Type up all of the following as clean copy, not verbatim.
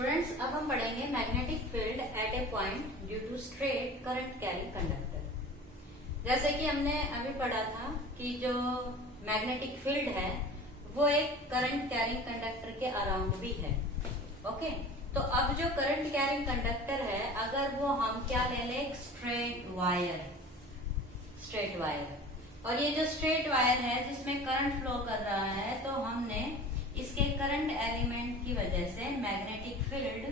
Students, अब हम पढ़ेंगे magnetic field at a point due to straight current carrying conductor. जैसे कि हमने अभी पढ़ा था कि जो मैग्नेटिक फील्ड है वो एक करंट कैरिंग कंडक्टर के अराउंड भी है। ओके, तो अब जो करंट कैरिंग कंडक्टर है, अगर वो हम क्या ले लें, एक स्ट्रेट वायर, और ये जो स्ट्रेट वायर है जिसमें करंट फ्लो कर रहा है, तो हमने इसके करंट एलिमेंट की वजह से मैग्नेटिक फील्ड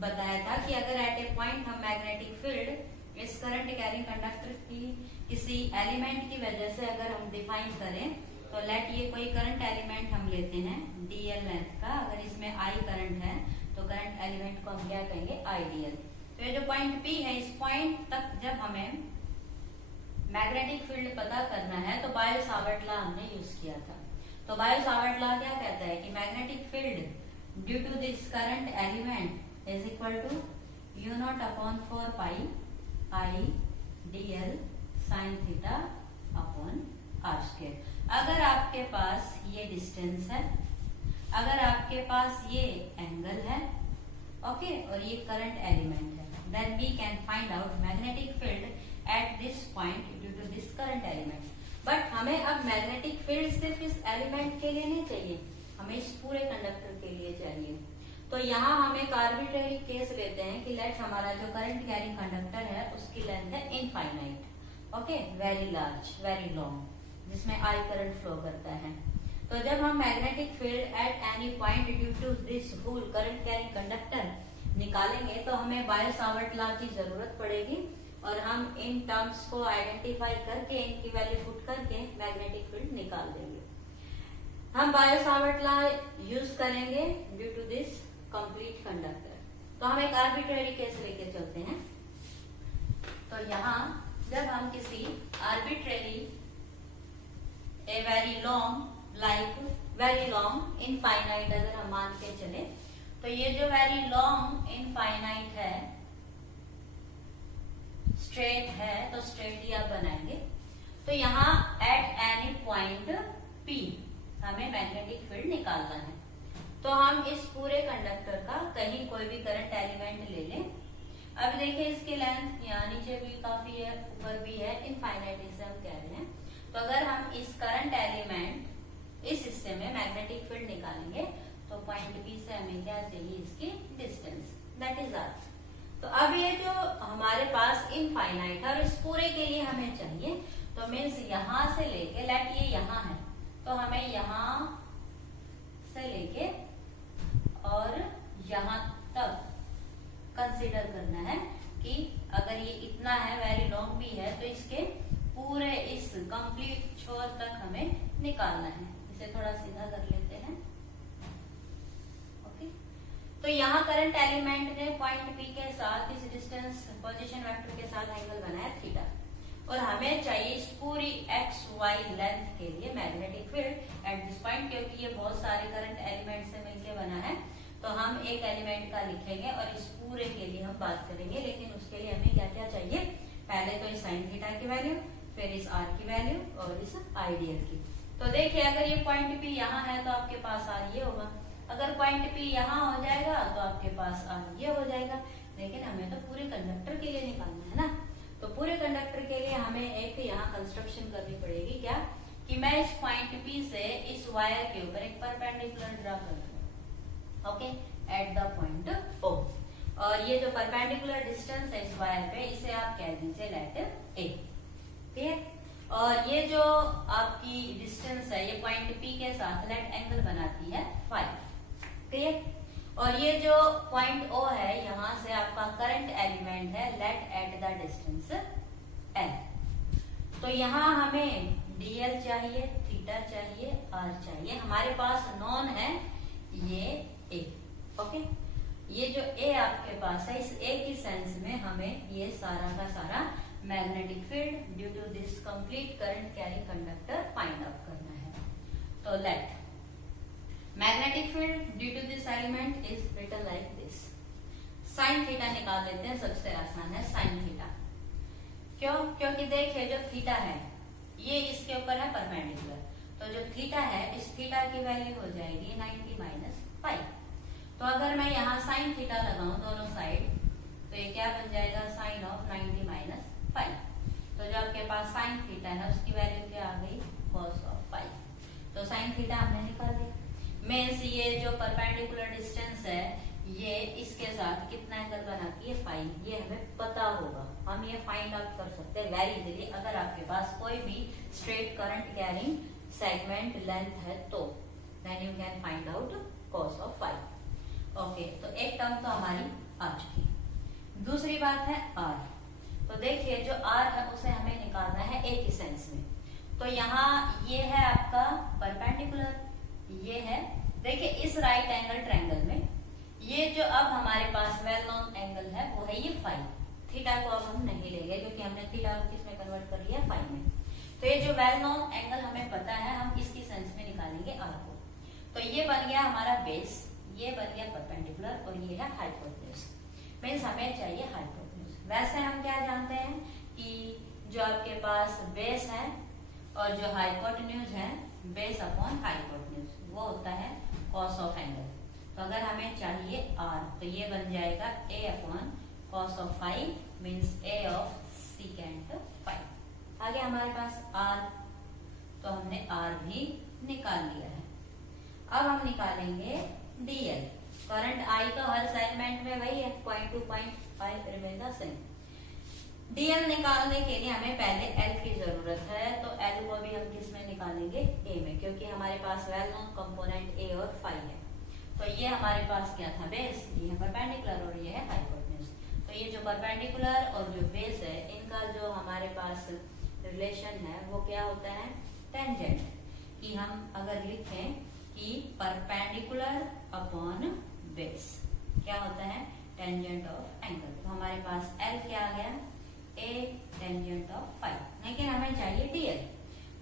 बताया था कि अगर एट ए पॉइंट हम मैग्नेटिक फील्ड इस करंट कैरिंग कंडक्टर की किसी एलिमेंट की वजह से अगर हम डिफाइन करें, तो लेट ये कोई करंट एलिमेंट हम लेते हैं डीएल लेंथ का। अगर इसमें आई करंट है तो करंट एलिमेंट को हम क्या कहेंगे, आईडीएल। तो ये जो पॉइंट पी है, इस पॉइंट तक जब हमें मैग्नेटिक फील्ड पता करना है तो बायो सावर्ट लॉ हमने यूज किया था। तो बायो सावर्ट लॉ क्या कहता है कि magnetic field due to this current element is equal to u naught upon 4 pi I d l sine theta upon r square. अगर आपके पास ये डिस्टेंस है, अगर आपके पास ये एंगल है, ओके, और ये करंट एलिमेंट है, then we can find out magnetic field at this point due to this current element. But हमें अब मैग्नेटिक फील्ड सिर्फ इस एलिमेंट के लिए नहीं चाहिए, हमें इस पूरे कंडक्टर के लिए चाहिए। तो यहाँ हम एक आर्बिट्रेरी केस लेते हैं कि लेट हमारा जो करंट कैरिंग कंडक्टर है उसकी लेंथ है infinite, okay, very large, very long, जिसमें आई करंट फ्लो करता है। तो जब हम magnetic field at any point due to this whole current carrying conductor निकालेंगे तो हमें बायो सावर्ट लॉ की जरूरत पड़ेगी, और हम इन टर्म्स को आइडेंटिफाई करके इनकी वैल्यू पुट करके मैग्नेटिक फील्ड निकाल देंगे। हम बायो सावर्ट लॉ यूज करेंगे due to this complete conductor. तो हम एक आर्बिट्रेरी केस लेके चलते हैं। तो यहाँ जब हम किसी आर्बिट्रेरी ए very long, like very long infinite अगर हम मान के चले, तो ये जो वेरी लॉन्ग इनफाइनाइट है, स्ट्रेट है, तो स्ट्रेट ही आप बनाएंगे। तो यहाँ एट एनी पॉइंट P हमें मैग्नेटिक फील्ड निकालना है। तो हम इस पूरे कंडक्टर का कहीं कोई भी करंट एलिमेंट ले लें। अब देखिए इसकी लेंथ यहाँ नीचे भी काफी है, ऊपर भी है, इनफाइनाइट इसे हम कह रहे हैं। तो अगर हम इस करंट एलिमेंट इस हिस्से में मैग्नेटिक फील्ड निकालेंगे तो पॉइंट P से हमें क्या चाहिए, इसकी डिस्टेंस, दैट इज आर। तो अब ये जो हमारे पास इनफाइनाइट है और इस पूरे के लिए हमें चाहिए, तो मीन्स यहां से लेके, लेट ये यहां है, तो हमें यहां से लेके और यहां तक कंसीडर करना है कि अगर ये इतना है, वेरी लॉन्ग भी है, तो इसके पूरे इस कंप्लीट छोर तक हमें निकालना है। इसे थोड़ा सीधा कर लेते हैं। ओके, तो यहाँ करंट एलिमेंट ने पॉइंट P के साथ इस डिस्टेंस पोजीशन वेक्टर के साथ एंगल बनाया थीटा, और हमें चाहिए इस पूरी एक्स वाई लेंथ के लिए magnetic field at this point. क्योंकि ये बहुत सारे करंट एलिमेंट से मिलकर बना है, तो हम एक एलिमेंट का लिखेंगे और इस पूरे के लिए हम बात करेंगे। लेकिन उसके लिए हमें क्या क्या चाहिए, पहले तो इस साइन थीटा की वैल्यू, फिर इस आर की वैल्यू और इस आईडीएल की। तो देखिए अगर ये पॉइंट P यहाँ है तो आपके पास आर ये होगा, अगर पॉइंट P यहाँ हो जाएगा तो आपके पास आर ये हो जाएगा। लेकिन हमें तो पूरे कंडक्टर के लिए निकालना है ना, तो पूरे कंडक्टर के लिए हमें एक यहाँ कंस्ट्रक्शन करनी पड़ेगी, क्या कि मैं इस पॉइंट P से इस वायर के ऊपर एक परपेंडिकुलर ड्रा कर दूं, okay, at the point O। और ये जो परपेंडिकुलर डिस्टेंस है इस वायर पे, इसे आप कह दीजिए लेट A, क्लियर। और ये जो आपकी डिस्टेंस है, ये पॉइंट P के साथ लेट एंगल बनाती है 5, क्लियर। और ये जो पॉइंट O है, यहाँ से आपका करंट एलिमेंट है let at the distance L। तो यहाँ हमें DL चाहिए, थीटा चाहिए, R चाहिए। हमारे पास नॉन है ये A, ओके। ये जो A आपके पास है, इस A की सेंस में हमें ये सारा का सारा magnetic field due to this complete current carrying conductor find out करना है। तो let magnetic field due to this element is written like this. Sine theta निकाल लेते हैं, सबसे आसान है साइन थीटा। क्यों? क्योंकि देखिए जो थीटा है ये इसके ऊपर है परपेंडिकुलर, तो जो थीटा है इस थीटा की वैल्यू हो जाएगी 90 - पाई। तो अगर मैं यहाँ साइन थीटा लगाऊं दोनों साइड, तो ये क्या बन जाएगा, साइन ऑफ 90 माइनस फाइव। तो जो आपके पास साइन थीटा है उसकी वैल्यू क्या आ गई, कॉस ऑफ फाइव। तो साइन थीटा हमने निकाल दिया। मीन्स ये जो परपेंडिकुलर डिस्टेंस है ये इसके साथ कितना एंगल बनाती है, फाइव। ये हमें पता होगा, हम ये फाइंड आउट कर सकते हैं वेरी इजीली अगर आपके पास कोई भी straight current carrying segment length है तो then you can find out cos of five. Okay, तो एक टर्म तो हमारी आ चुकी। दूसरी बात है आर। तो देखिए जो आर है उसे हमें निकालना है एक ही सेंस में। तो यहाँ ये है आपका परपेंडिकुलर, ये है, देखिए इस राइट एंगल ट्रायंगल में ये जो अब हमारे पास वेल नोन एंगल है वो है ये फाइव। थीटा को अब हम नहीं लेंगे क्योंकि हमने थीटा को किसमें कन्वर्ट कर लिया, फाइव में। तो ये जो वेल नोन एंगल हमें पता है, हम इसकी सेंस में निकालेंगे आर को। तो ये बन गया हमारा बेस, ये बन गया परपेंडिकुलर और ये है हाइपोटेन्यूज। मीन्स हमें चाहिए हाइपोटेन्यूज। वैसे हम क्या जानते हैं कि जो आपके पास बेस है और जो हाइपोटेन्यूज है, बेस अपॉन हाइपोटेन्यूज, वो होता है कॉस ऑफ एंगल। तो अगर हमें चाहिए आर तो ये बन जाएगा a upon cos of five, means a of secant five. आगे हमारे पास आर, तो हमने आर भी निकाल लिया है। अब हम निकालेंगे डीएल। करंट आई तो हर सेगमेंट में वही है, 0.2 0.5 रिमेन द सेम। डीएल निकालने के लिए हमें पहले एल की जरूरत है, तो एल को भी हम किस में निकालेंगे, ए में, क्योंकि हमारे पास वेल नोन कंपोनेंट ए और फाइव है। तो ये हमारे पास क्या था, बेस, ये है परपेंडिकुलर और ये है हाइपोटेन्यूज। तो ये जो परपेंडिकुलर और जो बेस है इनका जो हमारे पास रिलेशन है वो क्या होता है, टेंजेंट। कि हम अगर लिखें कि परपेंडिकुलर अपॉन बेस क्या होता है, टेंजेंट ऑफ एंगल। तो हमारे पास एल क्या आ गया, ए टेंजेंट ऑफ फाइव। लेकिन हमें चाहिए डीएल।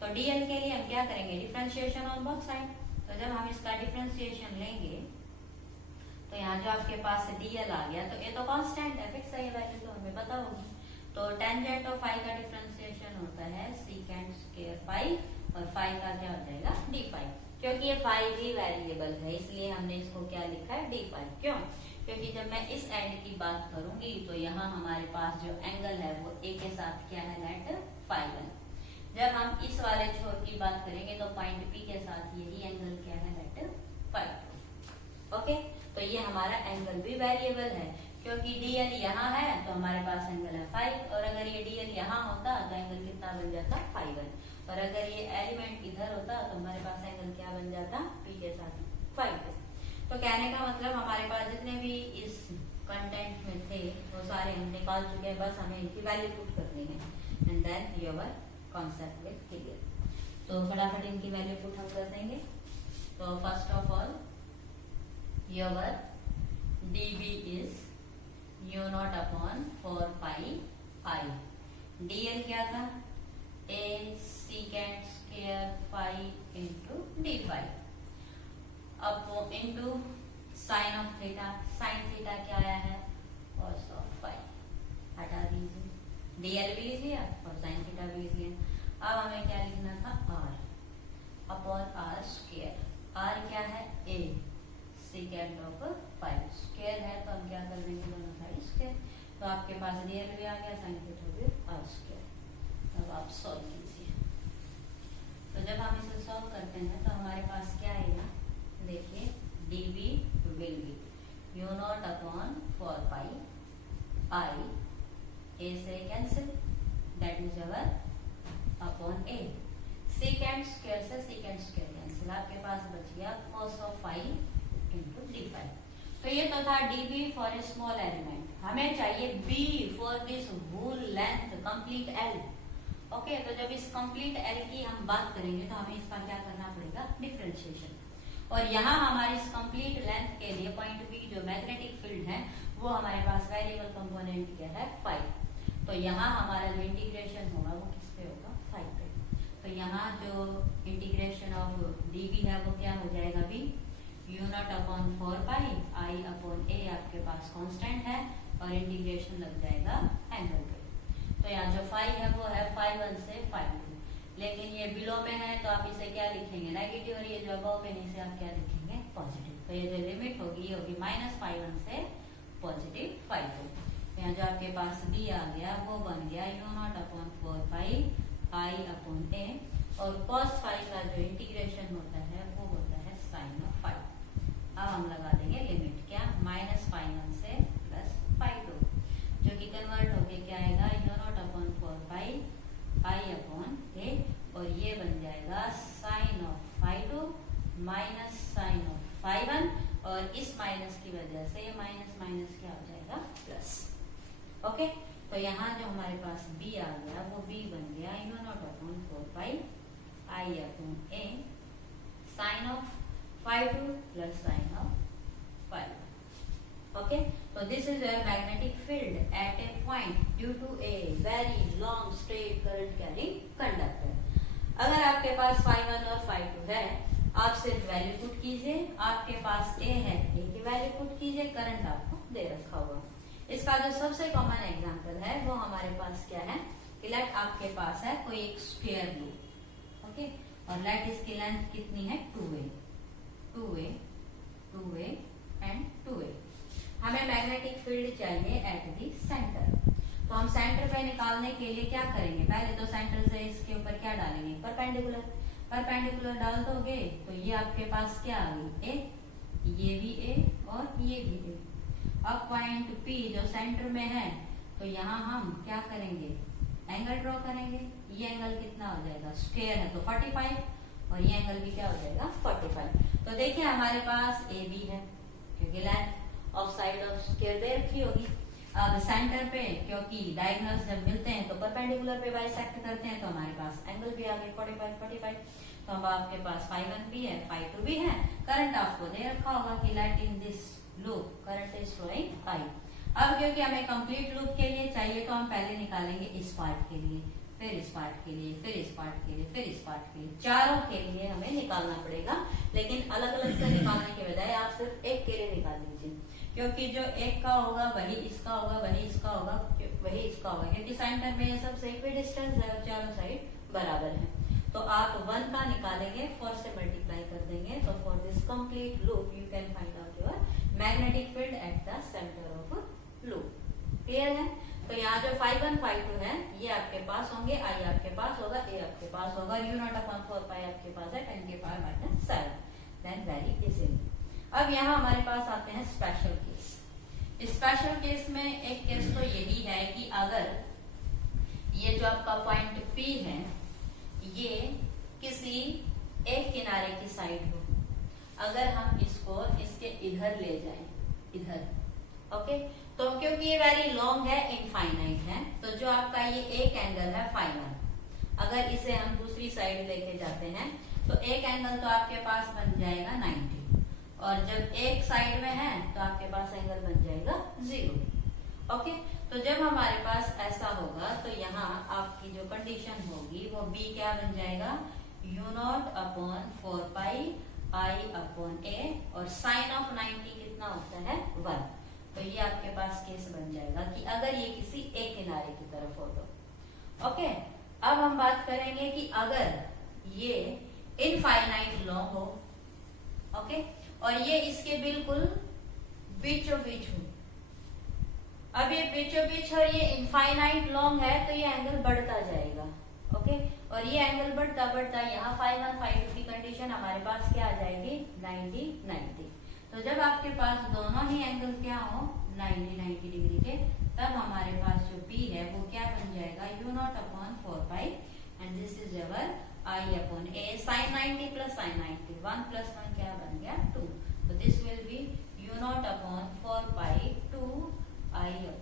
तो डीएल के लिए हम क्या करेंगे, डिफरेंशिएशन ऑन बोथ साइड। तो जब हम इसका डिफरेंशिएशन लेंगे तो यहाँ जो आपके पास डीएल आ गया, तो ये तो कांस्टेंट है, फिक्स है ये वैल्यू, तो हमें पता होगी। तो टेंजेंट ऑफ फाइव का डिफरेंशिएशन होता है सीकेंट स्क्वायर फाइव और फाइव का क्या हो जाएगा, डी फाइव। क्योंकि ये फाइव भी वेरिएबल है इसलिए हमने इसको क्या लिखा है, डी फाइव। क्यों, क्योंकि जब मैं इस एंड की बात करूंगी तो यहाँ हमारे पास जो एंगल है वो ए के साथ क्या है, लेट फाइव है। जब हम इस वाले छोर की बात करेंगे तो पॉइंट पी के साथ यही एंगल क्या है, लेट फाइव। ओके, तो ये हमारा एंगल भी वेरिएबल है क्योंकि डीएल यहाँ है तो हमारे पास एंगल है फाइव, और अगर ये डीएल यहाँ होता तो एंगल कितना बन जाता, फाइव है। और अगर ये एलिमेंट इधर होता तो हमारे पास एंगल क्या बन जाता, पी के साथ फाइव। तो कहने का मतलब हमारे पास जितने भी इस कंटेंट में थे वो सारे हम निकाल चुके हैं, बस हमें इनकी वैल्यू पुट करनी है and then your concept will clear. तो फटाफट इनकी वैल्यू पुट हम कर देंगे। तो first of all your dB is u0 upon 4 pi I। dl क्या था, a secant square phi into d phi अब into sin of theta। sin theta क्या आया है, cos of phi। हटा दीजिए, dl भी लिख लिया और sin theta भी लिख लिया। अब हमें क्या लिखना था, r upon r square. r क्या है, a secant of five. Square है तो हम क्या कर देंगे, दोनों साइड स्क्वायर। तो आपके पास डीएल भी आ गया, साइन थीटा भी आर स्क्वायर। अब आप सॉल्व कीजिए। तो जब हम इसे सॉल्व करते हैं तो हमारे पास क्या आएगा, देखिए d B will be u0 upon 4 pi I, A से cancel, that is our upon A. Second square से सेकेंड स्क्वायर कैंसिल, आपके पास बच गया cos of five into d five. तो ये तो था dB for a small element. हमें चाहिए B for this whole length complete L। Okay, तो जब इस कंप्लीट L की हम बात करेंगे तो हमें इसका क्या करना पड़ेगा, डिफरेंशिएशन। और यहाँ हमारी इस कंप्लीट लेंथ के लिए पॉइंट P जो मैग्नेटिक फील्ड है वो हमारे पास वेरिएबल कंपोनेंट क्या है, 5। तो यहाँ हमारा जो इंटीग्रेशन होगा वो किस पे होगा, 5 पे। तो यहाँ जो इंटीग्रेशन ऑफ dB है वो क्या हो जाएगा, B u0 अपॉन 4 पाई आई अपॉन ए आपके पास कांस्टेंट है और इंटीग्रेशन लग जाएगा एंगल पे। तो यहाँ जो फाइव है वो है 5 से 5, लेकिन ये बिलो में है तो आप इसे क्या लिखेंगे, नेगेटिव, और ये जो अबव में इसे आप क्या लिखेंगे, पॉजिटिव। तो ये जो लिमिट होगी ये होगी -φ1 से +φ2। यहाँ जो आपके पास b आ गया वो बन गया u0/4π I/a और cos फाइ का जो इंटीग्रेशन होता है वो होता है sin ऑफ फाइ। अब हम लगा देंगे लिमिट क्या -φ1 से +φ2 जो कि कन्वर्ट होके क्या आएगा u0/4π I/a और ये बन जाएगा sin of φ2 minus sin of φ1 और इस माइनस की वजह से ये माइनस माइनस क्या हो जाएगा प्लस। ओके तो यहाँ जो हमारे पास b आ गया वो b बन गया u0/4π I/a sin of φ2 plus sin of φ1। Okay तो this is your magnetic field at a point due to a very long straight current carrying conductor. अगर आपके पास φ1 और φ2 है आप सिर्फ वैल्यू पुट कीजिए, आपके पास a है a की वैल्यू पुट कीजिए, करंट आपको दे रखा हुआ। इसका जो सबसे कॉमन एग्जांपल है वो हमारे पास क्या है कि लेट आपके पास है कोई एक स्क्वायर लूप। ओके और लेट इसकी लेंथ कितनी है 2a एंड 2a। हमें मैग्नेटिक फील्ड चाहिए एट दी सेंटर। तो हम सेंटर पे निकालने के लिए क्या करेंगे, पहले तो सेंटर से इसके ऊपर क्या डालेंगे परपेंडिकुलर डाल दोगे तो ये आपके पास क्या आ गई a, ये भी a और ये भी a। अब पॉइंट P जो सेंटर में है तो यहाँ हम क्या करेंगे एंगल ड्रॉ करेंगे। ये एंगल कितना हो जाएगा स्क्वायर है तो 45 और ये एंगल भी क्या हो जाएगा 45। तो देखिए हमारे पास AB है क्योंकि length of side of square दे रखी होगी। अब सेंटर पे क्योंकि डायगोनल्स जब मिलते हैं तो परपेंडिकुलर पे बाइसेक्ट करते हैं तो हमारे पास एंगल भी आ गए 45। तो अब आपके पास φ1 भी है φ2 भी है। करंट आपको दे रखा होगा कि let in this loop current is flowing I। अब क्योंकि हमें कंप्लीट लूप के लिए चाहिए तो हम पहले निकालेंगे इस पार्ट के लिए, फिर इस पार्ट के लिए, फिर इस पार्ट के लिए, फिर इस पार्ट के लिए, चारों के लिए हमें निकालना पड़ेगा। लेकिन अलग अलग से निकालने के बजाय आप सिर्फ एक के लिए निकाल लीजिए क्योंकि जो एक का होगा वही इसका होगा, वही इसका होगा, वही इसका होगा क्योंकि सेंटर में ये सबसे इक्विडिस्टेंस है और चारों साइड बराबर है। तो आप 1 का निकालेंगे 4 से मल्टीप्लाई कर देंगे तो for this complete loop you can find out your magnetic field at the centre of loop. Clear है? तो यहाँ जो φ1 φ2 है ये आपके पास होंगे, I आपके पास होगा, A आपके पास होगा, u0/4π आपके पास है 10⁻⁷ देन वेरी इजीली। अब यहाँ हमारे पास आते हैं स्पेशल केस। स्पेशल केस में एक केस तो यही है कि अगर ये जो आपका पॉइंट P है ये किसी एक किनारे की साइड हो, अगर हम इसको इसके इधर ले जाएं इधर, ओके तो क्योंकि ये वेरी लॉन्ग है इनफाइनाइट है तो जो आपका ये एक एंगल है φ1 अगर इसे हम दूसरी साइड लेके जाते हैं तो एक एंगल तो आपके पास बन जाएगा 90 और जब एक साइड में है तो आपके पास एंगल बन जाएगा 0। ओके तो जब हमारे पास ऐसा होगा तो यहाँ आपकी जो कंडीशन होगी वो B क्या बन जाएगा u0/4π I/a और sin ऑफ 90 कितना होता है 1। तो ये आपके पास केस बन जाएगा कि अगर ये किसी एक किनारे की तरफ हो तो। ओके अब हम बात करेंगे कि अगर ये इनफाइनाइट लॉन्ग हो, ओके और ये इसके बिल्कुल बीचों बीच हो। अब ये बीचों बीच और ये इनफाइनाइट लॉन्ग है तो ये एंगल बढ़ता जाएगा। ओके और ये एंगल बढ़ता बढ़ता यहाँ φ1 φ2 की कंडीशन हमारे पास क्या आ जाएगी 90। तो जब आपके पास दोनों ही एंगल क्या हो 90 डिग्री के तब हमारे पास जो P है वो क्या बन जाएगा u0/4π and this is our I/a sin 90 plus sin 90 1 + 1 क्या बन गया 2। तो this will be u0/4π 2 I/a।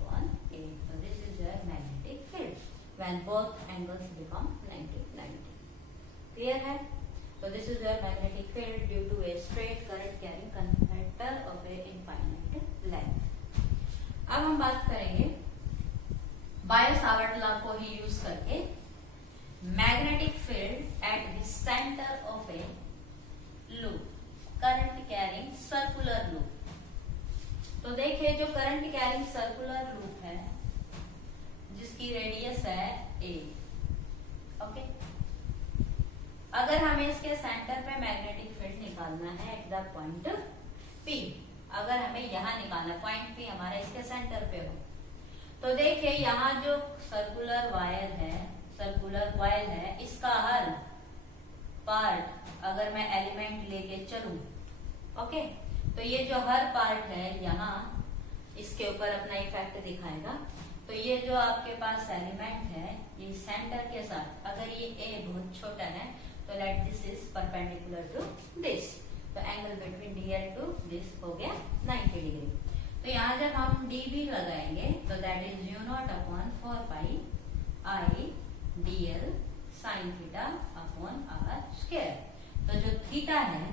So this is your magnetic field when both angles become 90। Clear है? So this is your magnetic field due to a straight current carrying conductor of a infinite length। अब हम बात करेंगे Biot-Savart law को ही use करके magnetic field at the centre of A loop current carrying circular loop. तो देखिए जो current carrying circular loop है जिसकी रेडियस है a, ओके अगर हमें इसके सेंटर पे मैग्नेटिक फील्ड निकालना है एट द पॉइंट P, अगर हमें यहाँ निकालना पॉइंट P हमारा इसके सेंटर पे हो, तो देखिए यहाँ जो सर्कुलर वायर है, सर्कुलर कॉइल है, इसका हर पार्ट अगर मैं एलिमेंट लेके चलूं, ओके, तो ये जो हर पार्ट है यहाँ इसके ऊपर अपना इफेक्ट दिखाएगा। तो ये जो आपके पास एलिमेंट है ये सेंटर के साथ, अगर ये A बहुत छोटा है तो let this is perpendicular to this, तो angle between DL to this हो गया 90 डिग्री। तो यहाँ जब हम dB लगाएंगे तो that is u0 upon 4 pi I dl sign theta upon r square. तो जो थीटा है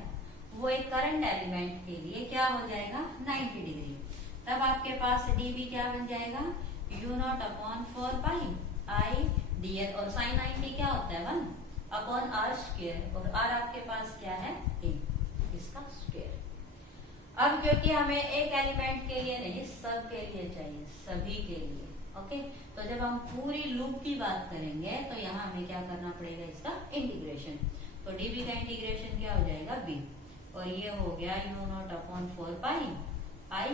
वो एक करंट एलिमेंट के लिए क्या हो जाएगा 90 डिग्री। तब आपके पास dB क्या बन जाएगा u0 upon 4 pi I dl, और साइन 90 क्या होता है 1 अपॉन r स्क्वायर, और r आपके पास क्या है a, इसका स्क्वायर। अब क्योंकि हमें एक एलिमेंट के लिए नहीं सब के लिए चाहिए, सभी के लिए, ओके, तो जब हम पूरी लूप की बात करेंगे तो यहाँ हमें क्या करना पड़ेगा इसका इंटीग्रेशन। तो dB का इंटीग्रेशन क्या हो जाएगा b, और ये हो गया u0 upon 4 pi I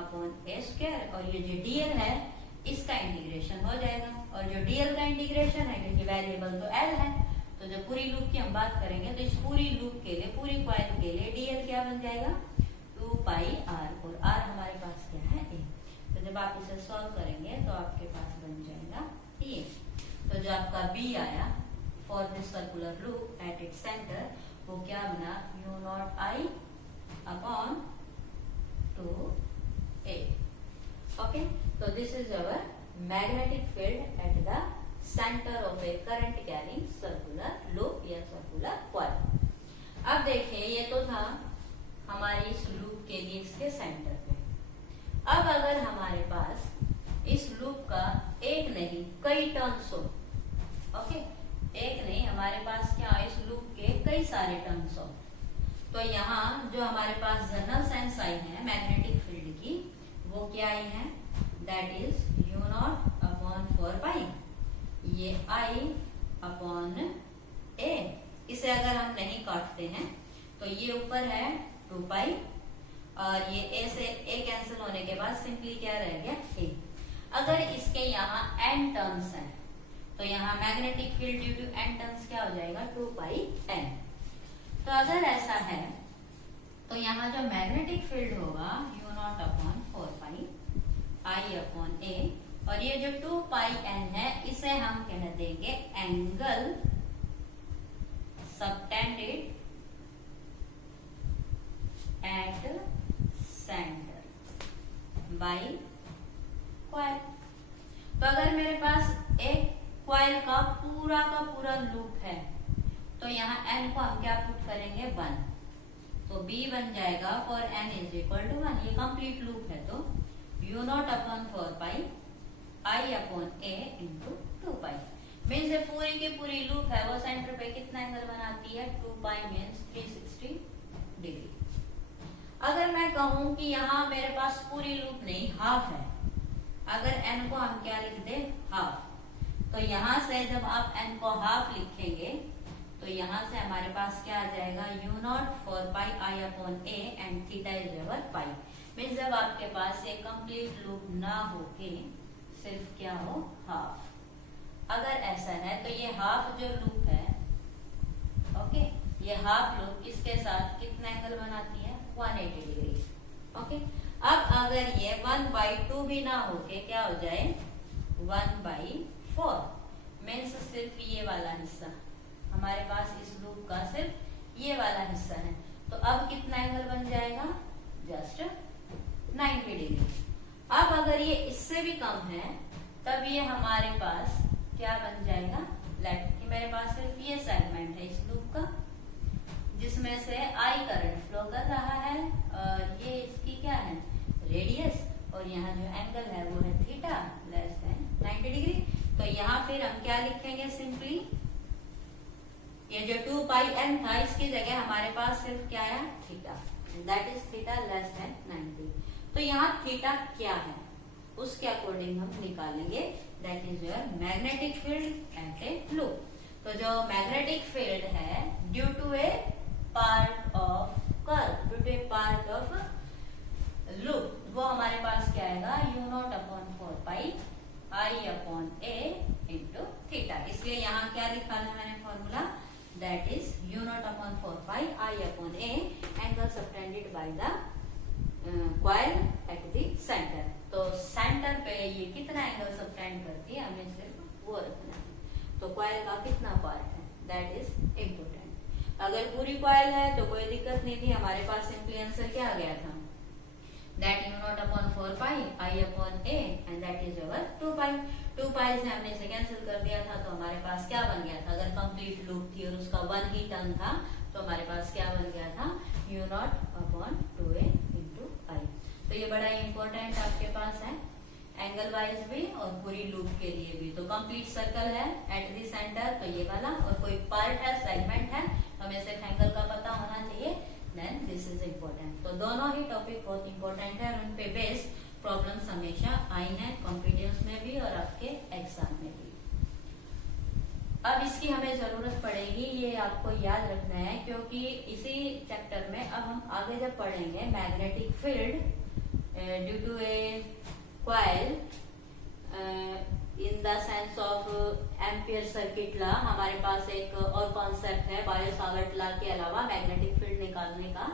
upon a square, और ये जो dl है इसका इंटीग्रेशन हो जाएगा, और जो dl का इंटीग्रेशन है क्योंकि वेरिएबल तो l है, तो जब पूरी लूप की हम बात करेंगे तो इस पूरी लूप के लिए, पूरी कॉइल के लिए dl क्या बन जाएगा 2 पाई r, और r हमारे पास क्या है a। तो जब आप इसे सॉल्व करेंगे तो आपके पास बन जाएगा ये। तो जो आपका b आया for this circular loop at its centre वो क्या बना u0 I upon 2a, okay. तो this is our magnetic field at the centre of a current carrying circular loop या सर्कुलर कॉइल। अब देखिए ये तो था हमारी इस लूप के लिए इसके सेंटर पे। अब अगर हमारे पास इस लूप का एक नहीं कई टर्न्स हो, ओके, एक नहीं हमारे पास क्या इस लूप के कई सारे टर्न्स हो, तो यहाँ जो हमारे पास जनरल सेंस आई है मैग्नेटिक फील्ड की वो क्या आई है दैट इज u0 अपॉन 4 पाई ये I अपॉन a। इसे अगर हम नहीं काटते हैं तो ये ऊपर है 2 पाई, और ये a से a कैंसिल होने के बाद सिंपली क्या रह गया a। अगर इसके यहाँ n टर्न्स हैं तो यहाँ magnetic field due to n turns क्या हो जाएगा 2 पाई n। तो अगर ऐसा है तो यहाँ जो मैग्नेटिक फील्ड होगा u0 upon 4 pi I upon a, और ये जो 2 पाई n है इसे हम कह देंगे angle subtended at centre by coil. तो अगर मेरे पास एक कॉइल का पूरा लूप है तो यहाँ n को हम क्या पुट करेंगे 1, तो b बन जाएगा for n is equal to 1। ये कंप्लीट लूप है तो u0 upon 4 pi I upon a into 2 pi means ये पूरी की पूरी लूप है वो सेंटर पे कितना एंगल बनाती है 2 पाई मीन्स 360 डिग्री। अगर मैं कहूं कि यहाँ मेरे पास पूरी लूप नहीं हाफ है, अगर n को हम क्या लिख दे हाफ, तो यहाँ से जब आप n को हाफ लिखेंगे तो यहाँ से हमारे पास क्या आ जाएगा u0 4 pi I upon a and theta is our pi. Means जब आपके पास ये कंप्लीट लूप ना होके सिर्फ क्या हो हाफ, अगर ऐसा है तो ये हाफ जो लूप है, ओके, ये हाफ लूप किसके साथ कितना एंगल बनाती है 180 डिग्री, ओके। अब अगर ये 1/2 भी ना होके क्या हो जाए 1/4 मीन्स सिर्फ ये वाला हिस्सा हमारे पास इस लूप का सिर्फ ये वाला हिस्सा है, तो अब कितना एंगल बन जाएगा जस्ट 90 डिग्री। अब अगर ये इससे भी कम है तब ये हमारे पास क्या बन जाएगा लेट कि मेरे पास सिर्फ ये सेगमेंट है इस लूप का जिसमें से I करंट फ्लो कर रहा है, और ये इसकी क्या है रेडियस, और यहाँ जो एंगल है वो है थीटा लेस देन 90 डिग्री। तो यहाँ फिर हम क्या लिखेंगे सिंपली ये जो 2 पाई n था इसकी जगह हमारे पास सिर्फ क्या है theta, that is theta less than 90। तो यहाँ थीटा क्या है उसके अकॉर्डिंग हम निकालेंगे that is your magnetic field at A loop. तो जो मैग्नेटिक फील्ड है अगर पूरी कॉइल है तो कोई दिक्कत नहीं थी, हमारे पास सिंपली आंसर क्या आ गया था, that u0 upon 4 pi I upon A and that is अवर 2 पाई। 2 पाई से हमने इसे कैंसिल कर दिया था, तो हमारे पास क्या बन गया था, अगर कंप्लीट लूप थी और उसका 1 ही टर्न था तो हमारे पास क्या बन गया था, u0 अपॉन 2a इंटू आई। तो ये बड़ा इंपॉर्टेंट आपके पास है, एंगल वाइज भी और पूरी लूप के लिए भी। तो कंप्लीट सर्कल है एट द सेंटर, तो ये वाला, और कोई पार्ट है, सेगमेंट है, तो हमें सिर्फ एंगल का पता होना चाहिए, देन दिस इज इम्पोर्टेंट। तो दोनों ही टॉपिक बहुत इंपॉर्टेंट है और उन पे बेस्ड प्रॉब्लम्स हमेशा आई हैं कॉम्पिटिटिव्स में भी और आपके एग्जाम में भी। अब इसकी हमें जरूरत पड़ेगी, ये आपको याद रखना है, क्योंकि इसी चैप्टर में अब हम आगे जब पढ़ेंगे magnetic field due to a coil in the sense of Ampere circuit law, हमारे पास एक और कॉन्सेप्ट है बायो सावर्ट लॉ के अलावा मैग्नेटिक फील्ड निकालने का,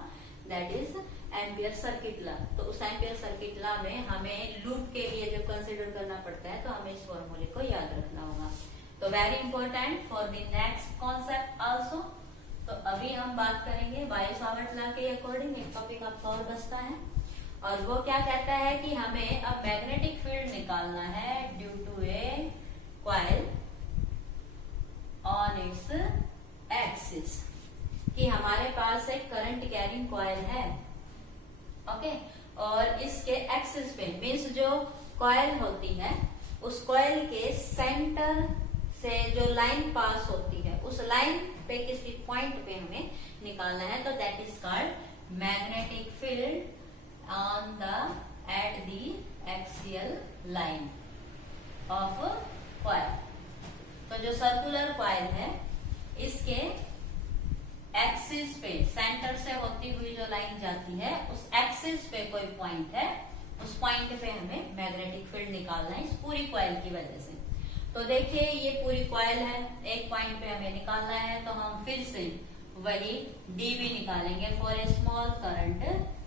that is ampere circuit law. तो उस एम्पियर सर्किट लॉ में हमें लूप के लिए जब कंसिडर करना पड़ता है तो हमें इस फॉर्मूले को याद रखना होगा। तो very important for the next concept also. तो अभी हम बात करेंगे बायो सावर्ट लॉ के अकॉर्डिंग, एक टॉपिक आपका और बचता है, और वो क्या कहता है कि हमें अब मैग्नेटिक फील्ड निकालना है due to a coil on its axis, कि हमारे पास एक करंट कैरिंग कॉइल है, ओके, और इसके एक्सिस पे मीन्स जो कॉइल होती है उस कॉइल के सेंटर से जो लाइन पास होती है उस लाइन पे किसी पॉइंट पे हमें निकालना है, तो that is called magnetic field on the at the axial line of coil। तो जो सर्कुलर कॉइल है इसके एक्सिस पे सेंटर से होती हुई जो लाइन जाती है उस एक्सिस पे कोई पॉइंट है, उस पॉइंट पे हमें मैग्नेटिक फील्ड निकालना है इस पूरी कॉइल की वजह से। तो देखिए ये पूरी कॉइल है, एक पॉइंट पे हमें निकालना है, तो हम फिर से वही dB निकालेंगे for a small current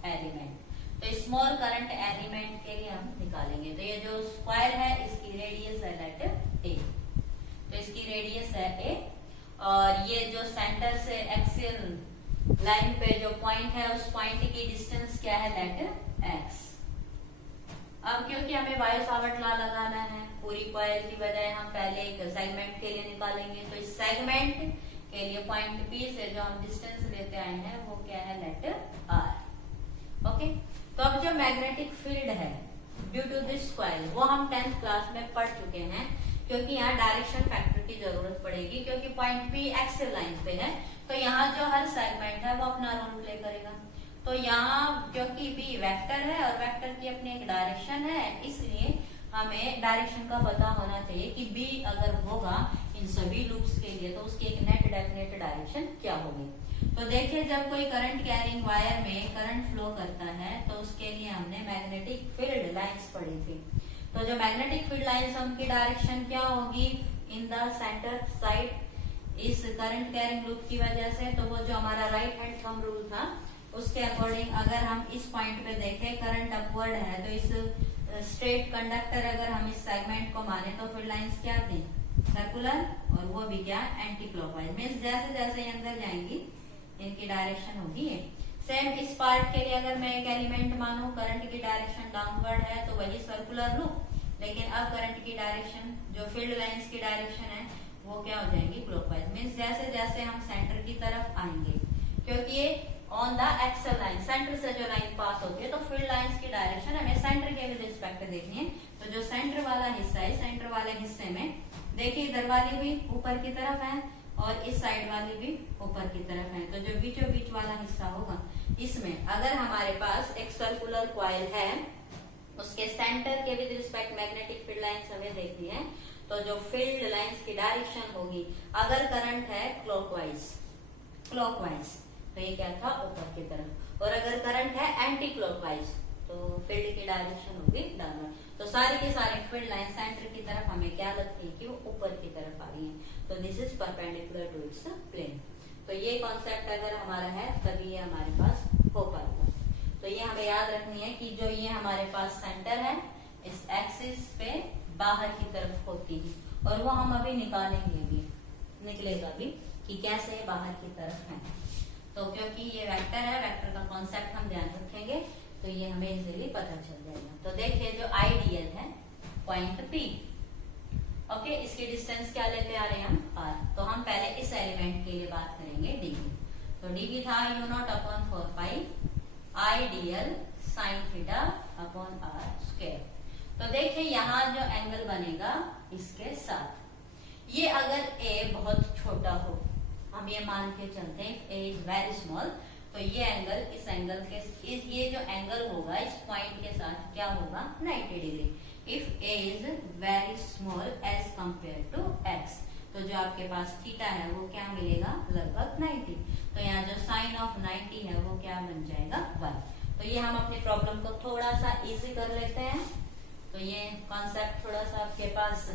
element. तो स्मॉल करंट एलिमेंट के लिए हम निकालेंगे, तो ये जो स्क्वायर है इसकी रेडियस है लेट ए, तो इसकी रेडियस है ए, और ये जो सेंटर से एक्सियल लाइन पे जो पॉइंट है उस पॉइंट की डिस्टेंस क्या है लेट एक्स। अब क्योंकि हमें बायो सावर्ट लॉ लगाना है पूरी कॉइल की बजाय हम पहले एक सेगमेंट के लिए निकालेंगे, तो इस सेगमेंट के लिए पॉइंट पी से जो हम डिस्टेंस लेते आए हैं वो क्या है लेट आर, ओके। तो अब जो मैग्नेटिक फील्ड है ड्यू टू दिस कॉइल वो हम 10th क्लास में पढ़ चुके हैं, क्योंकि यहाँ डायरेक्शन फैक्टर की जरूरत पड़ेगी, क्योंकि पॉइंट पी एक्सियल लाइन पे है, तो यहाँ जो हर सेगमेंट है वो अपना रोल प्ले करेगा। तो यहाँ क्योंकि बी वेक्टर है और वेक्टर की अपनी एक डायरेक्शन है, इसलिए हमें डायरेक्शन का पता होना चाहिए कि बी अगर होगा इन सभी लूप्स के लिए तो उसकी एक नेट डेफिनेट डायरेक्शन क्या होगी। तो देखिए जब कोई करंट कैरिंग वायर में करंट फ्लो करता है तो उसके लिए हमने मैग्नेटिक फील्ड लाइंस पढ़ी थी। तो जो मैग्नेटिक फील्ड लाइंस उनकी डायरेक्शन क्या होगी इन द सेंटर साइड इस करंट कैरिंग लूप की वजह से। तो वो जो हमारा राइट हैंड थंब रूल था उसके अकॉर्डिंग अगर हम इस पॉइंट पे देखें करंट अपवर्ड है, तो इस स्ट्रेट कंडक्टर अगर हम इस सेगमेंट को माने तो फील्ड लाइंस क्या थी सर्कुलर, और वो भी क्या एंटी क्लॉकवाइज, मीन्स जैसे जैसे अंदर जाएंगी इनकी डायरेक्शन होगी। सेम इस पार्ट के लिए अगर मैं एक एलिमेंट मानूं करंट की डायरेक्शन डाउनवर्ड है तो वही सर्कुलर लूप, लेकिन अब करंट की डायरेक्शन जो फील्ड लाइंस की डायरेक्शन है वो क्या हो जाएंगी क्लॉकवाइज, मीन्स जैसे जैसे हम सेंटर की तरफ आएंगे, क्योंकि ये on the axle line centre से जो लाइन पास होती है तो फील्ड लाइंस की डायरेक्शन हमें सेंटर के रिस्पेक्ट देखनी है। तो जो सेंटर वाला हिस्सा है सेंटर वाले हिस्से में देखिए इधर वाली भी ऊपर की तरफ है और इस साइड वाली भी ऊपर की तरफ है, तो जो बीचों बीच वाला हिस्सा होगा इसमें अगर हमारे पास एक सर्कुलर कॉइल है उसके सेंटर के with respect magnetic field lines हमें देखनी है, तो जो फील्ड लाइंस की डायरेक्शन होगी अगर करंट है क्लॉकवाइज तो ये क्या था ऊपर की तरफ, और अगर करंट है एंटी क्लॉकवाइज तो फील्ड की डायरेक्शन होगी डाउनवर्ड। तो सारी की सारी फील्ड लाइन सेंटर की तरफ हमें क्या लगती है कि वो ऊपर की तरफ आ रही है, तो this is perpendicular to its plane. तो ये कॉन्सेप्ट अगर हमारा है तभी ये हमारे पास हो पाएगा। तो ये हमें याद रखनी है कि जो ये हमारे पास सेंटर है इस एक्सिस पे बाहर की तरफ होती है, और वो हम अभी निकालेंगे भी, निकलेगा भी। कि कैसे बाहर की तरफ है। तो क्योंकि ये वेक्टर है, वेक्टर का कॉन्सेप्ट हम ध्यान रखेंगे तो ये हमें इजीली पता चल जाएगा। तो देखिए जो आइडियल है पॉइंट P, ओके, इसकी डिस्टेंस क्या लेते आ रहे हैं हम r। तो हम पहले इस एलिमेंट के लिए बात करेंगे dv। तो dv था u0 upon 4 pi I dl sine theta upon r square. तो देखिए यहाँ जो एंगल बनेगा इसके साथ, ये अगर a बहुत छोटा हो, हम ये मान के चलते हैं a इज वेरी स्मॉल, तो ये एंगल इस एंगल के ये जो एंगल होगा इस पॉइंट के साथ क्या होगा 90 degree. If a is very small as compare to x, तो जो आपके पास थीटा है वो क्या मिलेगा लगभग 90। तो यहाँ जो साइन ऑफ 90 है वो क्या बन जाएगा 1। तो ये हम अपनी प्रॉब्लम को थोड़ा सा इजी कर लेते हैं। तो ये कॉन्सेप्ट थोड़ा सा आपके पास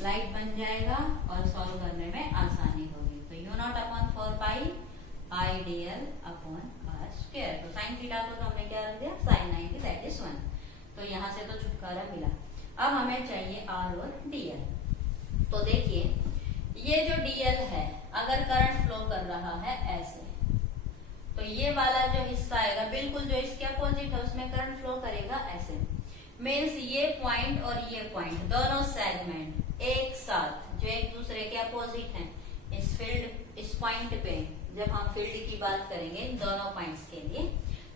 लाइट बन जाएगा और सॉल्व करने में आसानी होगी। तो u0 upon 4 pi ideal upon r square. तो साइन थीटा को तो हमने क्या रख दिया साइन 90 दैट इज 1। तो यहाँ से तो छुटकारा मिला। अब हमें चाहिए r और dl। तो देखिए ये जो dl है अगर करंट फ्लो कर रहा है ऐसे, तो ये वाला जो हिस्सा आएगा बिल्कुल जो इसके अपोजिट है उसमें करंट फ्लो करेगा ऐसे। मीन्स ये पॉइंट और ये पॉइंट दोनों सेगमेंट एक साथ जो एक दूसरे के अपोजिट हैं, इस फील्ड इस पॉइंट पे जब हम फील्ड की बात करेंगे इन दोनों पॉइंट्स के लिए,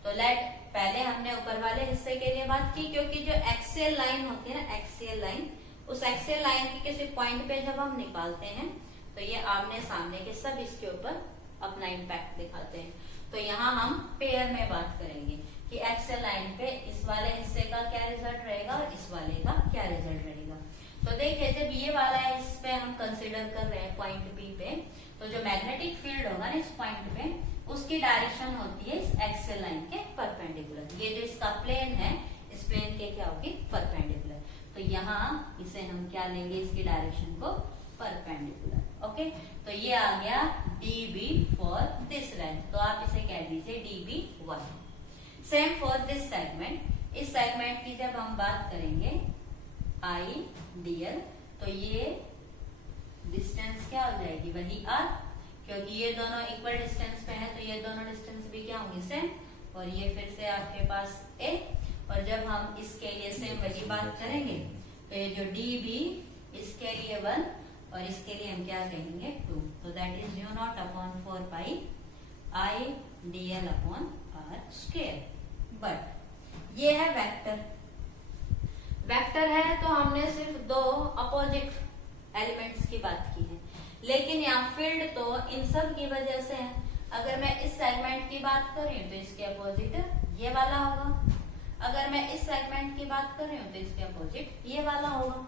तो लेट पहले हमने ऊपर वाले हिस्से के लिए बात की, क्योंकि जो एक्सियल लाइन होती है ना, एक्सियल लाइन, उस एक्सियल लाइन की किसी पॉइंट पे जब हम निकालते हैं तो ये आमने सामने के सब इसके ऊपर अपना इम्पैक्ट दिखाते हैं। तो यहाँ हम पेयर में बात करेंगे कि एक्सियल लाइन पे इस वाले हिस्से का क्या रिजल्ट रहेगा और इस वाले का क्या रिजल्ट रहेगा। तो देखिए जब ये वाला है इस पे हम कंसीडर कर रहे हैं पॉइंट P पे, तो जो मैग्नेटिक फील्ड होगा ना इस पॉइंट पे उसकी डायरेक्शन होती है इस एक्सियल लाइन के परपेंडिकुलर। ये जो इसका प्लेन है इस प्लेन के क्या होगी परपेंडिकुलर। तो यहाँ इसे हम क्या लेंगे इसकी डायरेक्शन को परपेंडिकुलर। ओके, तो ये आ गया dB फॉर दिस लेंथ, तो आप इसे कह दीजिए dB1। Same for this segment, इस सेगमेंट की जब हम बात करेंगे आइडियल, तो ये डिस्टेंस क्या हो जाएगी वही r, क्योंकि ये दोनों इक्वल डिस्टेंस पे है तो ये दोनों डिस्टेंस भी क्या होंगी सेम, और ये फिर से आपके पास a। और जब हम इसके लिए सेम वही बात करेंगे तो ये जो dB इसके लिए 1 और इसके लिए हम क्या कहेंगे 2। तो that is u0 upon 4 pi ideal upon r square. But ये है वेक्टर, वेक्टर है तो हमने सिर्फ दो अपोजिट एलिमेंट्स की बात की है, लेकिन यहाँ फील्ड तो इन सब की वजह से है। अगर मैं इस सेगमेंट की बात कर रही हूँ तो इसके अपोजिट ये वाला होगा, अगर मैं इस सेगमेंट की बात कर रही हूँ तो इसके अपोजिट ये वाला होगा।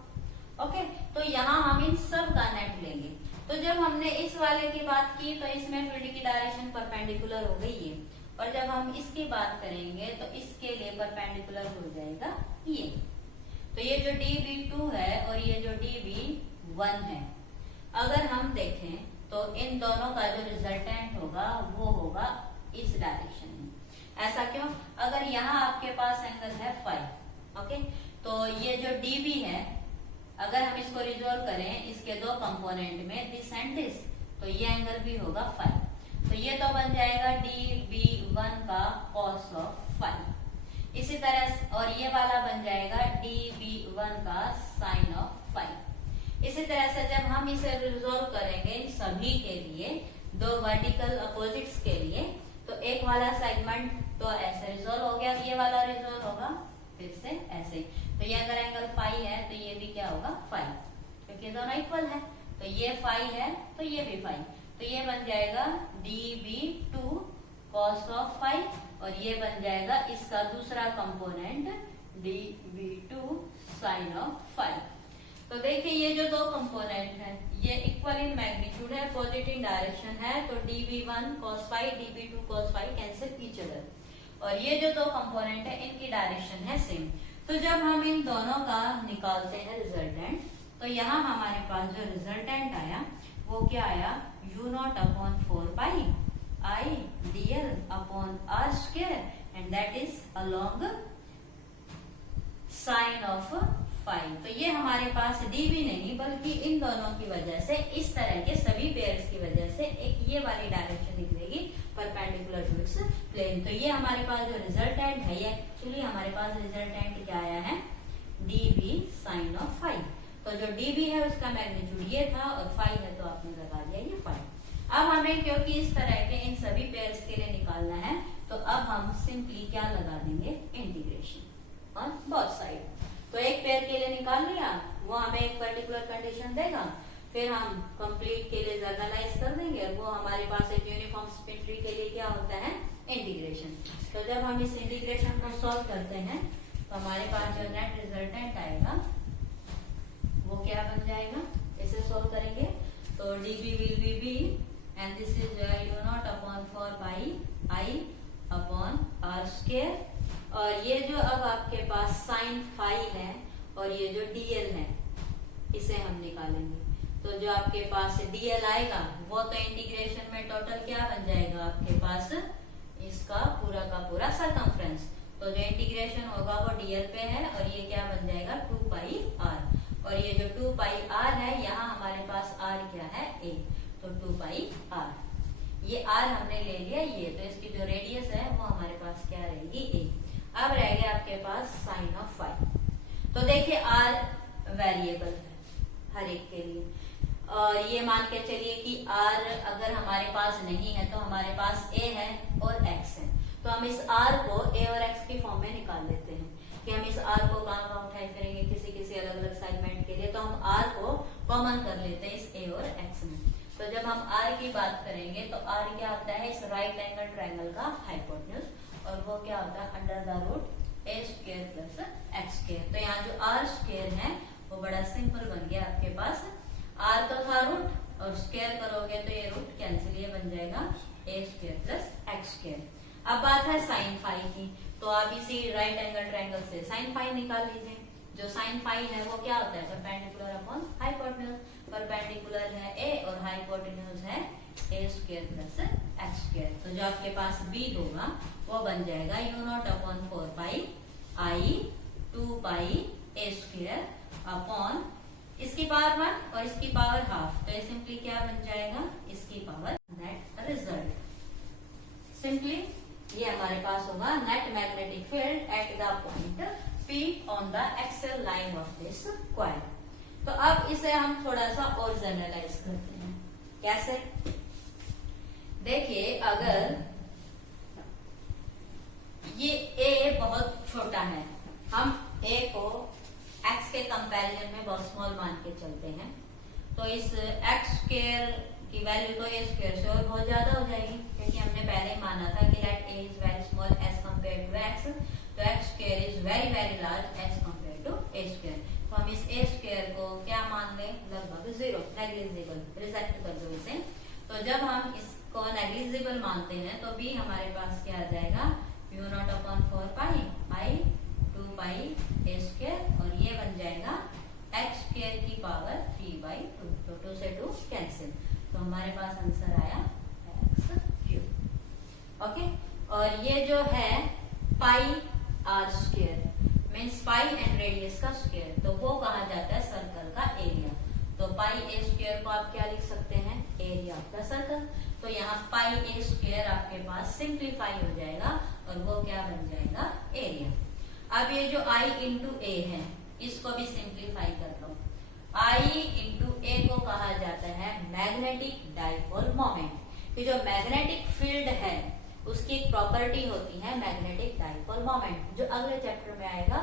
ओके, तो यहाँ हम इन सब का नेट लेंगे। तो जब हमने इस वाले की बात की तो इसमें फील्ड की डायरेक्शन परपेंडिकुलर हो गई है, और जब हम इसकी बात करेंगे तो इसके लिए परपेंडिकुलर हो जाएगा ये। तो ये जो dB2 है और ये जो dB1 है, अगर हम देखें तो इन दोनों का जो रिजल्टेंट होगा वो होगा इस डायरेक्शन में। ऐसा क्यों? अगर यहाँ आपके पास एंगल है फाइव, ओके, तो ये जो dB है अगर हम इसको रिजोल्व करें इसके दो कंपोनेंट में दिस एंड दिस, तो ये एंगल भी होगा 5। तो ये तो बन जाएगा dB1 का cos ऑफ 5। इसी तरह और ये वाला बन जाएगा dB1 का sin ऑफ 5। इसी तरह से जब हम इसे रिजोल्व करेंगे इन सभी के लिए, दो वर्टिकल अपोजिट्स के लिए, तो एक वाला सेगमेंट तो ऐसे रिजोल्व हो गया, ये वाला रिजोल्व होगा फिर से ऐसे। तो ये अगर एंगल फाई है तो ये भी क्या होगा 5, क्योंकि दोनों इक्वल है। तो ये फाई है तो ये भी फाई, तो ये बन जाएगा dB2 cos ऑफ 5 और ये बन जाएगा इसका दूसरा कंपोनेंट dB2 sin ऑफ 5। तो देखिए ये जो दो कंपोनेंट है ये इक्वल इन मैग्नीट्यूड है, अपोजिट इन डायरेक्शन है, तो dB1 cos 5 dB2 cos 5 cancel each other, और ये जो दो कंपोनेंट है इनकी डायरेक्शन है सेम। तो जब हम इन दोनों का निकालते हैं रिजल्टेंट, तो यहाँ हमारे पास जो रिजल्टेंट आया वो क्या आया u0 upon 4 pi I dl upon r square, and that is along sine of 5। तो ये हमारे पास डी भी नहीं बल्कि इन दोनों की वजह से, इस तरह के सभी पेयर्स की वजह से एक ये वाली डायरेक्शन निकलेगी परपेंडिकुलर टू इट्स प्लेन। तो ये हमारे पास जो रिजल्टेंट है, ये एक्चुअली हमारे पास रिजल्टेंट क्या आया है, डी बी साइन ऑफ 5। तो जो डी बी है उसका मैग्नीट्यूड ये था और 5 है तो आपने लगा दिया ये 5। अब हमें क्योंकि इस तरह के इन सभी पेयर्स के लिए निकालना है तो अब हम सिंपली क्या लगा देंगे, इंटीग्रेशन ऑन बोथ साइड। तो एक पेयर के लिए निकाल लिया, वो हमें एक पर्टिकुलर कंडीशन देगा, फिर हम कंप्लीट के लिए जनरलाइज कर देंगे, वो हमारे पास एक यूनिफॉर्म सिमेट्री के लिए क्या होता है, इंटीग्रेशन। तो जब हम इस इंटीग्रेशन को सॉल्व करते हैं तो हमारे पास जो नेट रिजल्टेंट आएगा वो क्या बन जाएगा, इसे सॉल्व करेंगे तो dB will be b and this is u0 upon 4 pi I upon r square। और ये जो अब आपके पास साइन फाई है और ये जो dl है इसे हम निकालेंगे। तो जो आपके पास dl आएगा वो तो इंटीग्रेशन में टोटल क्या बन जाएगा आपके पास, इसका पूरा का पूरा सरकमफ्रेंस। तो जो इंटीग्रेशन होगा वो dl पे है और ये क्या बन जाएगा 2 पाई r। और ये जो 2 पाई r है, यहाँ हमारे पास r क्या है a, तो 2 पाई r। ये r हमने ले लिया ये, तो इसकी जो रेडियस है वो हमारे पास क्या रहेगी a। अब रह गया आपके पास साइन ऑफ 5। तो देखिए r वेरिएबल है हर एक के लिए, और ये मान के चलिए कि r अगर हमारे पास नहीं है तो हमारे पास a है और x है। तो हम इस r को a और x की फॉर्म में निकाल लेते हैं कि हम इस r को कहाँ उठाए फिरेंगे किसी किसी अलग अलग सेगमेंट के लिए, तो हम r को कॉमन कर लेते हैं इस a और x में। तो जब हम r की बात करेंगे तो r क्या होता है, इस राइट एंगल ट्रायंगल का हाइपोटेन्यूज, और वो क्या होता है under the root a square plus x square. तो यहाँ जो r स्क्वायर है वो बड़ा सिंपल बन गया आपके पास, r तो था रूट और स्क्वायर करोगे तो ये रूट कैंसिल, ये बन जाएगा a square plus x square. अब बात है साइन फाई की, तो आप इसी राइट एंगल ट्रायंगल से साइन फाई निकाल लीजिए। जो साइन फाई है वो क्या होता है, परपेंडिकुलर अपॉन हाइपोटेन्यूज। परपेंडिकुलर है a और हाइपोटेन्यूज है a square plus x square. तो जो आपके पास b होगा वो बन जाएगा u0 upon 4 pi I 2 pi a square upon इसकी पावर 1 और इसकी पावर हाफ। तो ये सिंपली क्या बन जाएगा, इसकी पावर नेट रिजल्ट। सिंपली ये हमारे पास होगा net magnetic field at the point P on the axial line of this coil. तो अब इसे हम थोड़ा सा और जनरलाइज करते हैं। कैसे, देखिए अगर ये A बहुत छोटा है, हम A को x के कंपैरिजन में बहुत स्मॉल मान के चलते हैं, तो इस x स्क्वायर की वैल्यू तो a स्क्वायर से और बहुत ज्यादा हो जाएगी, क्योंकि हमने पहले ही माना था कि let a is very small as compare to x, तो x square is very very large as compare to a square. तो हम इस a स्क्वायर को क्या मान लें, लगभग 0, नेग्लिजिबल, रिजेक्ट कर दो इसे। तो जब हम इसको नेग्लिजिबल मानते हैं तो b हमारे पास क्या आ जाएगा, u0 upon 4 pi I 2 pi a square, और ये बन जाएगा x स्क्वायर की पावर 3/2। तो 2 से 2 कैंसिल, तो हमारे पास आंसर आया x क्यूब। ओके, और ये जो है पाई r square means pi and radius का स्क्वायर, तो वो कहा जाता है सर्कल का एरिया। तो पाई a स्क्वायर को आप क्या लिख सकते हैं, एरिया ऑफ द सर्कल। तो यहाँ पाई a स्क्वायर आपके पास सिंप्लीफाई हो जाएगा और वो क्या बन जाएगा, एरिया। अब ये जो I इंटू a है इसको भी सिंप्लीफाई कर लो। I इंटू a को कहा जाता है मैग्नेटिक डाइपोल मोमेंट। कि जो मैग्नेटिक फील्ड है उसकी एक प्रॉपर्टी होती है मैग्नेटिक डाइपोल मोमेंट, जो अगले चैप्टर में आएगा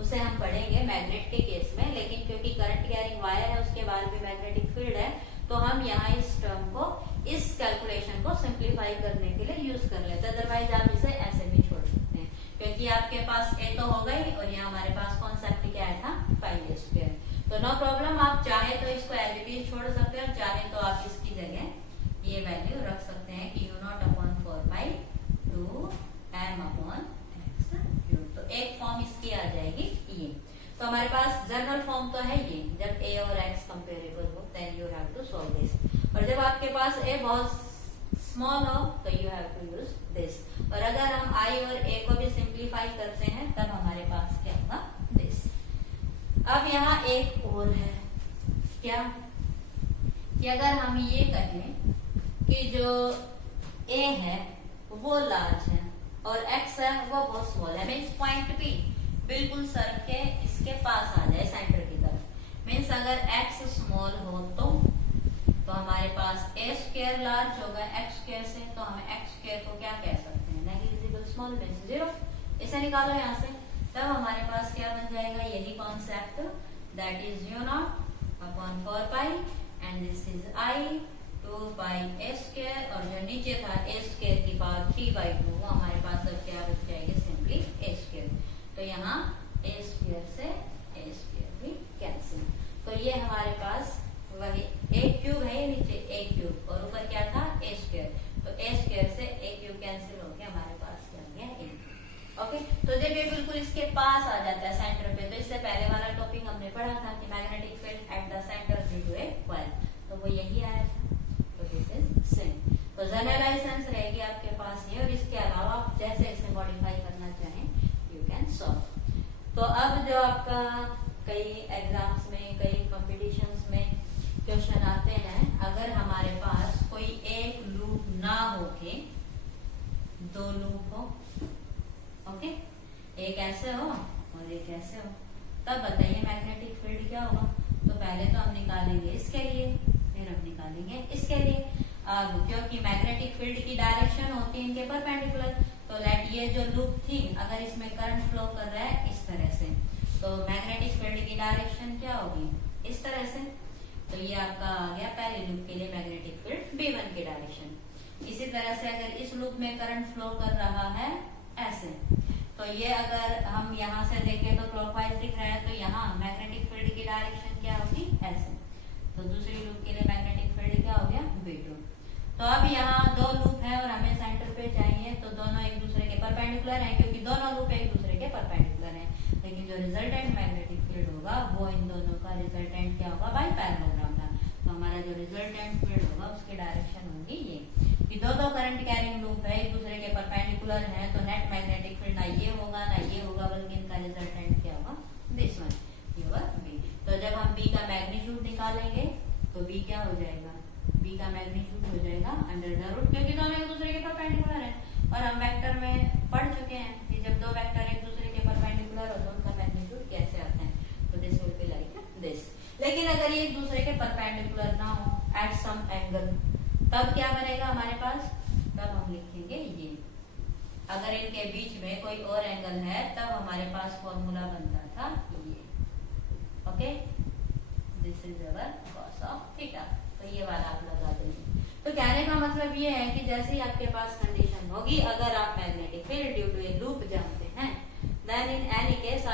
उसे हम पढ़ेंगे मैग्नेट के केस में। लेकिन क्योंकि करंट कैरिंग वायर है उसके बाद भी मैग्नेटिक फील्ड है, तो हम यहाँ इस टर्म को, इस कैलकुलेशन को सिंप्लीफाई करने के लिए यूज कर लेते हैं। अदरवाइज आप इसे ऐसे भी छोड़ सकते हैं, क्योंकि आपके पास a तो हो गई और यहाँ हमारे पास कॉन्सेप्ट क्या आया था, पाई a स्क्वायर। तो नो प्रॉब्लम, आप चाहे तो इसको एज इट इज छोड़ सकते हैं और चाहे तो आप इसकी जगह ये वैल्यू रख सकते हैं कि u0 अपॉन 4 पाई 2 m अपॉन x क्यूब। तो एक फॉर्म इसकी आ जाएगी ये। तो हमारे पास जनरल फॉर्म तो है ये, जब a और x कंपेरेबल हो then you have to solve this, और जब आपके पास a बहुत स्मॉल हो तो you have to use this. और अगर हम I और a को भी सिंप्लीफाई करते हैं तब हमारे पास क्या होगा, दिस। अब यहाँ एक और है, क्या कि अगर हम ये कहें कि जो ए है वो लार्ज है और एक्स है वो बहुत स्मॉल है, मीन्स पॉइंट पी बिल्कुल सर के इसके पास आ जाए सेंटर की तरफ, मीन्स अगर एक्स स्मॉल हो तो हमारे पास ए स्क्वायर लार्ज होगा एक्स स्क्वायर से, तो हम एक्स स्क्वायर को क्या कह सकते हैं, नेग्लिजिबल स्मॉल मीन्स 0। इसे निकालो यहाँ से, तब हमारे पास क्या बन जाएगा, यही concept, that is u not upon 4 pi and this is i 2 pi A square, और जो नीचे था ए स्क्वायर की पावर 3/2 वो हमारे पास अब क्या बच जाएगी, सिंपली ए स्क्वायर। तो यहाँ ए स्क्वायर से ए स्क्वायर भी कैंसिल, तो ये हमारे पास वही ए क्यूब है, नीचे ए क्यूब और ऊपर क्या था ए स्क्वायर, तो ए स्क्वायर से ए क्यूब कैंसिल हो गया, हमारे पास क्या गया ए। ओके, तो जब ये बिल्कुल इसके पास आ जाता है सेंटर पे, तो इससे पहले वाला टॉपिक हमने पढ़ा था कि magnetic field at the centre due to a coil, तो वो यही आया था, तो दिस इज सेम। तो जनरलाइजेशन रहेगी आपके पास ये, और इसके अलावा आप जैसे इसे मॉडिफाई करना चाहें यू कैन सॉल्व। तो अब जो आपका कई एग्जाम्स में, कई कॉम्पिटिशन्स में क्वेश्चन आते हैं, अगर हमारे पास कोई एक लूप ना होके दो लूप हो, ओके, एक ऐसे हो और एक ऐसे हो, तब बताइए मैग्नेटिक फील्ड क्या होगा। तो पहले तो हम निकालेंगे इसके लिए, फिर हम निकालेंगे इसके लिए। अब क्योंकि मैग्नेटिक फील्ड की डायरेक्शन होती है इनके परपेंडिकुलर, तो लेट ये जो लूप थी अगर इसमें करंट फ्लो कर रहा है इस तरह से, तो मैग्नेटिक फील्ड की डायरेक्शन क्या होगी, इस तरह से। तो ये आपका आ गया पहले लूप के लिए मैग्नेटिक फील्ड B1 की डायरेक्शन। इसी तरह से अगर इस लूप में करंट फ्लो कर रहा है ऐसे, तो ये अगर हम यहाँ से देखें तो क्लॉकवाइज दिख रहा है, तो यहाँ मैग्नेटिक फील्ड की डायरेक्शन क्या होगी, ऐसे। तो दूसरी लूप के लिए मैग्नेटिक फील्ड क्या हो गया, B2। तो अब यहाँ दो लूप है और हमें सेंटर पे चाहिए, तो दोनों एक दूसरे के परपेंडिकुलर हैं, क्योंकि दोनों लूप एक दूसरे के परपेंडिकुलर हैं, लेकिन जो रिजल्टेंट मैग्नेटिक फील्ड होगा वो इन दोनों का रिजल्टेंट क्या होगा, बाई पैरेललोग्राम का। तो हमारा जो रिजल्टेंट फील्ड होगा उसकी डायरेक्शन होगी ये, कि दो करंट कैरिंग लूप है एक दूसरे के परपेंडिकुलर है, तो नेट मैग्नेटिक फील्ड ना ये होगा ना ये होगा, बल्कि इनका रिजल्टेंट क्या होगा, दिस वन, योर बी। तो जब हम बी का मैग्नीट्यूड निकालेंगे तो बी क्या हो जाएगा, बी का मैग्नीट्यूड हो जाएगा अंडर द रूट, क्योंकि दोनों एक दूसरे के परपेंडिकुलर है, और हम वेक्टर में पढ़ चुके हैं कि जब दो वेक्टर एक दूसरे के परपेंडिकुलर हो तो उनका मैग्नीट्यूड कैसे आता है, तो this will be like this. लेकिन अगर ये एक दूसरे के परपेंडिकुलर ना हो एट सम एंगल, तब क्या बनेगा हमारे पास, तब हम लिखेंगे ये, अगर इनके बीच में कोई और एंगल है तब हमारे पास फॉर्मूला बनता था ये, okay, this is our cos of theta. तो ये वाला आप लगा देंगे। तो कहने का मतलब ये है कि जैसे ही आपके पास कंडीशन होगी, अगर आप magnetic field due to a loop जानते हैं, देन इन एनी केस